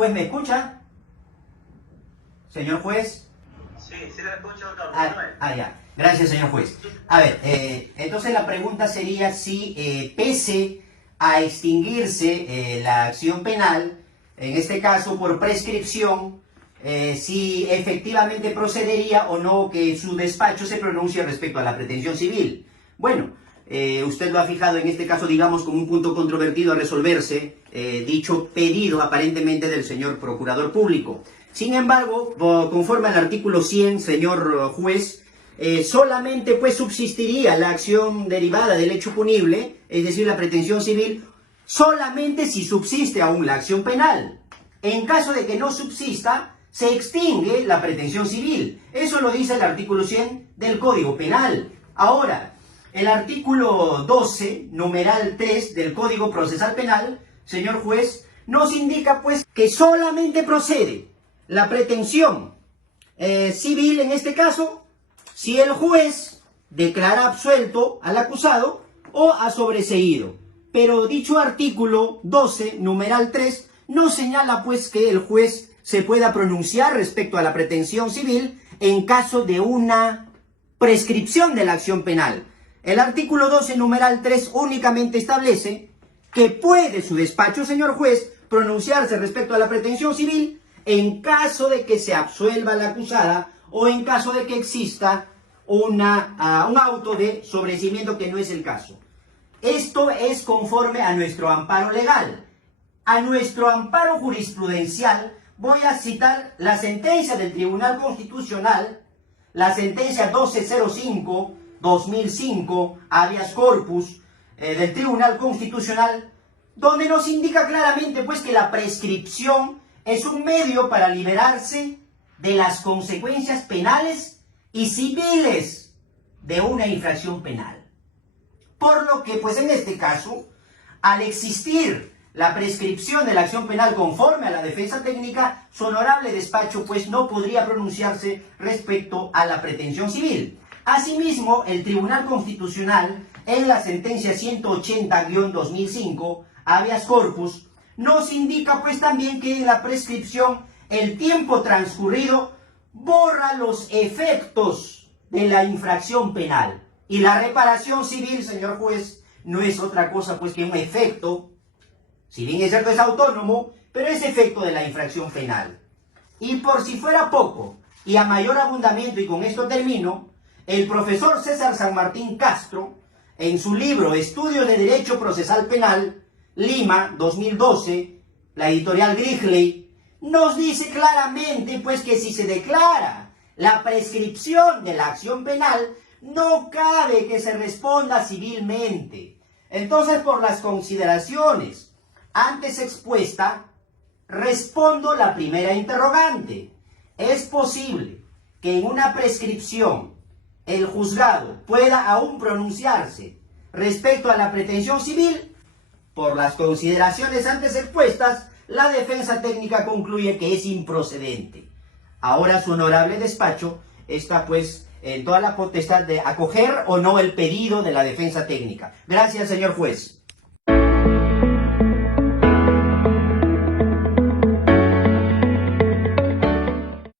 juez, ¿me escucha? Señor juez. Sí, sí la escucho, doctor. Ya. Gracias, señor juez. A ver, entonces la pregunta sería si pese a extinguirse la acción penal, en este caso por prescripción, si efectivamente procedería o no que su despacho se pronuncie respecto a la pretensión civil. Bueno, usted lo ha fijado en este caso, digamos, como un punto controvertido a resolverse, dicho pedido aparentemente del señor procurador público. Sin embargo, conforme al artículo 100, señor juez, solamente pues subsistiría la acción derivada del hecho punible, es decir, la pretensión civil, solamente si subsiste aún la acción penal. En caso de que no subsista, se extingue la pretensión civil. Eso lo dice el artículo 100 del Código Penal. Ahora, el artículo 12, numeral 3 del Código Procesal Penal, señor juez, nos indica pues que solamente procede la pretensión civil en este caso si el juez declara absuelto al acusado o ha sobreseído. Pero dicho artículo 12, numeral 3, no señala pues que el juez se pueda pronunciar respecto a la pretensión civil en caso de una prescripción de la acción penal. El artículo 12, numeral 3, únicamente establece que puede su despacho, señor juez, pronunciarse respecto a la pretensión civil en caso de que se absuelva la acusada o en caso de que exista un auto de sobreseimiento, que no es el caso. Esto es conforme a nuestro amparo legal. A nuestro amparo jurisprudencial voy a citar la sentencia del Tribunal Constitucional, la sentencia 1205-2005, habeas corpus, del Tribunal Constitucional, donde nos indica claramente pues que la prescripción es un medio para liberarse de las consecuencias penales y civiles de una infracción penal. Por lo que, pues en este caso, al existir la prescripción de la acción penal conforme a la defensa técnica, su honorable despacho pues no podría pronunciarse respecto a la pretensión civil. Asimismo, el Tribunal Constitucional, en la sentencia 180-2005, habeas corpus, nos indica pues también que en la prescripción el tiempo transcurrido borra los efectos de la infracción penal. Y la reparación civil, señor juez, no es otra cosa pues que un efecto, si bien es cierto es autónomo, pero es efecto de la infracción penal. Y por si fuera poco, y a mayor abundamiento, y con esto termino, el profesor César San Martín Castro, en su libro Estudios de Derecho Procesal Penal, Lima, 2012, la editorial Grigley, nos dice claramente pues que si se declara la prescripción de la acción penal, no cabe que se responda civilmente. Entonces, por las consideraciones antes expuestas, respondo la primera interrogante. ¿Es posible que en una prescripción el juzgado pueda aún pronunciarse respecto a la pretensión civil? Por las consideraciones antes expuestas, la defensa técnica concluye que es improcedente. Ahora su honorable despacho está pues en toda la potestad de acoger o no el pedido de la defensa técnica. Gracias, señor juez.